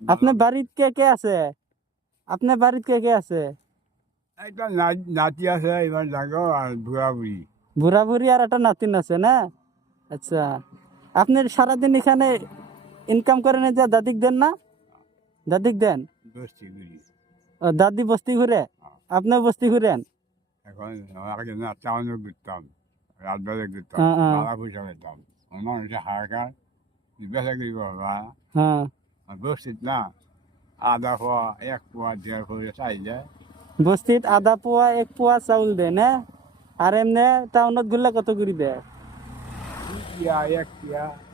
আপনার বাড়িতে কে কে আছে? আপনার বাড়িতে কে কে আছে? একটা নাতি আছে এবার ডাঙ্গো আর বুড়া বুড়ি বুড়া বুড়ি আর একটা নাতিন আছে না? আচ্ছা। আপনি সারাদিন এখানে ইনকাম করেন যে দাদিক দেন না? দাদিক দেন? দাদি বস্তি ঘুরে? আপনি বস্তি ঘুরেন? এখন আগে না টাউনে ঘুরতাম রাত বেলা ঘুরতাম হ্যাঁ, হ্যাঁ। টাকা পয়সা পেতাম আমার হচ্ছে হারকার বেসা করি বাবা। হ্যাঁ। বস্তিত না আধা পোয়া এক পোয়া দেড় পোয়া চাই যায়। বস্তিত আধা পোয়া এক পোয়া চাউল দেয় না? আর এমনি টাউনত ঘুরলে কত করে দেয় এক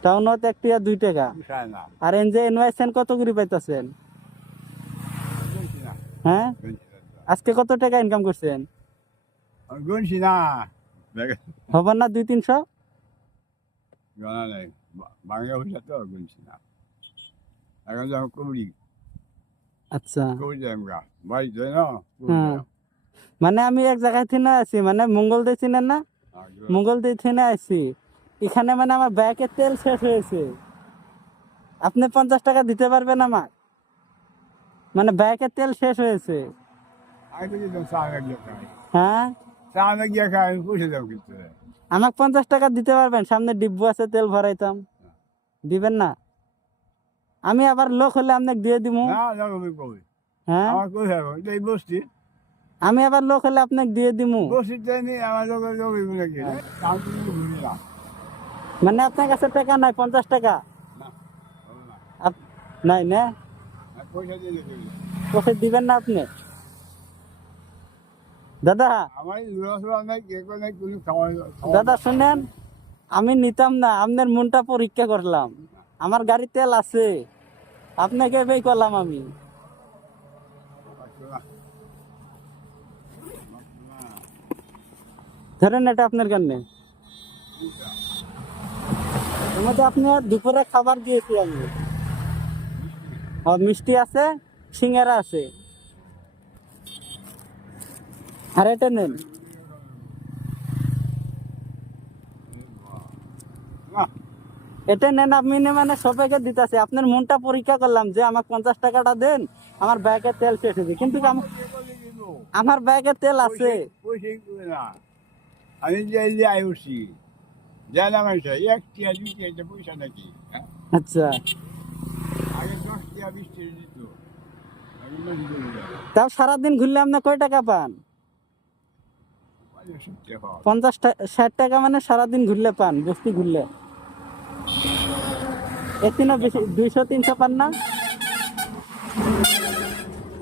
টাউনত এক টিয়া দুই টাকা। আর এন যে এনওয়াইসেন কত করে পাইতেছেন? হ্যাঁ আজকে কত টাকা ইনকাম করছেন গুনছি না হবে না দুই তিনশো? বাংলা ভাষা তো গুনছি না এখন আচ্ছা। কবরি আমরা বাড়িতে না? কবরি হ্যাঁ। মানে আমি এক জায়গায় থেকে আছি মানে মঙ্গল দিয়ে চিনেন না? মঙ্গল দিয়ে থেকে আছি এখানে মানে আমার ব্যাগের তেল শেষ হয়েছে। আপনি পঞ্চাশ টাকা দিতে পারবেন আমার মানে ব্যাগের তেল শেষ হয়েছে। হ্যাঁ? আমাকে পঞ্চাশ টাকা দিতে পারবেন সামনে ডিব্বু আছে তেল ভরাইতাম। দিবেন না? আমি আবার লোক হলে আপনাকে দিয়ে দিব হ্যাঁ? আমার কই যাব আমি আবার লোক হলে আপনাকে দিয়ে দিব না। মানে আপনার কাছে টাকা নাই পঞ্চাশ টাকা? নাই না? পয়সা দিবেন না আপনি? দাদা। দাদা শুনেন আমি নিতাম না আপনার মনটা পরীক্ষা করলাম। আমার গাড়ি তেল আছে। আপনাকে বেই করলাম আমি। ধরেন এটা আপনার মধ্যে আপনি দুপুরে খাবার দিয়েছি আমি। মিষ্টি আছে, সিঙ্গারা আছে। আর এটা নেন। এটা নেন আপনি মানে সবাইকে দিতেছে আপনার মনটা পরীক্ষা করলাম যে আমার পঞ্চাশ টাকাটা দেন আমার ব্যাগে তেল শেষ হয়েছে কিন্তু? আমার ব্যাগে তেল আছে আমি যে আইসি জানাম আছে এক টিয়া দুই টিয়া পয়সা নাকি হ্যাঁ? আচ্ছা আগে দশ টিয়া বিশ টিয়া দিত এখন বেশি করে দেয়। তাও সারাদিন ঘুরলে আপনি কয় টাকা পান। পঞ্চাশ ষাট টাকা মানে সারাদিন ঘুরলে পান বস্তি ঘুরলে এতিনও বেশি দুইশো তিনশো পান না?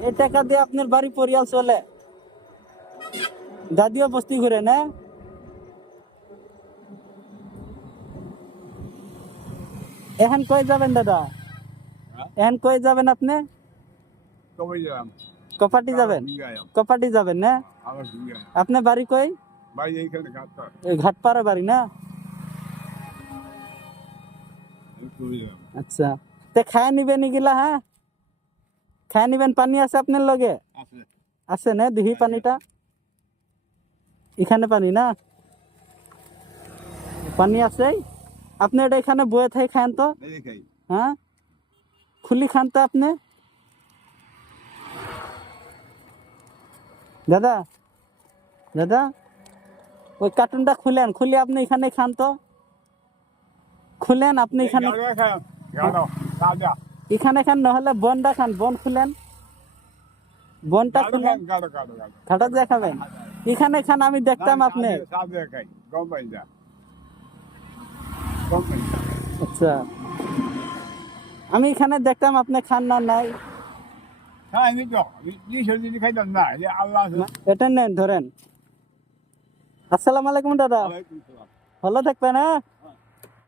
এই টাকা দিয়ে আপনার বাড়ি পরিয়াল চলে। দাদিও বস্তি ঘুরে না। এখন কই যাবেন দাদা? হ্যাঁ? এখন কই যাবেন আপনি? কপাটি যাবেন? কপাটি যাবেন না? আপনার বাড়ি কই? ঘাটপাড়া বাড়ি না? আচ্ছা তে খায় নিবেন গিলা হ্যাঁ খায় নিবেন পানি আছে আপনার লগে আছে আছে না দিহি পানিটা এখানে পানি না পানি আছে আপনি এটা এখানে বয়ে থাই খান তো এই খাই হ্যাঁ খুলি খান তো আপনি দাদা দাদা ওই কার্টুনটা খুলেন খুলে আপনি এখানে খান তো খুলেন আপনি এখানে। এখানে খান নহলে বনটা খান বন খুলেন। বনটা খুলেন। খাটা দিয়ে খাবেন এখানে খান আমি দেখতাম আপনি। আচ্ছা। আমি এখানে দেখতাম আপনি খান না নাই। হ্যাঁ এটা নেন ধরেন। আসসালামু আলাইকুম দাদা। ভালো থাকবেন হ্যাঁ?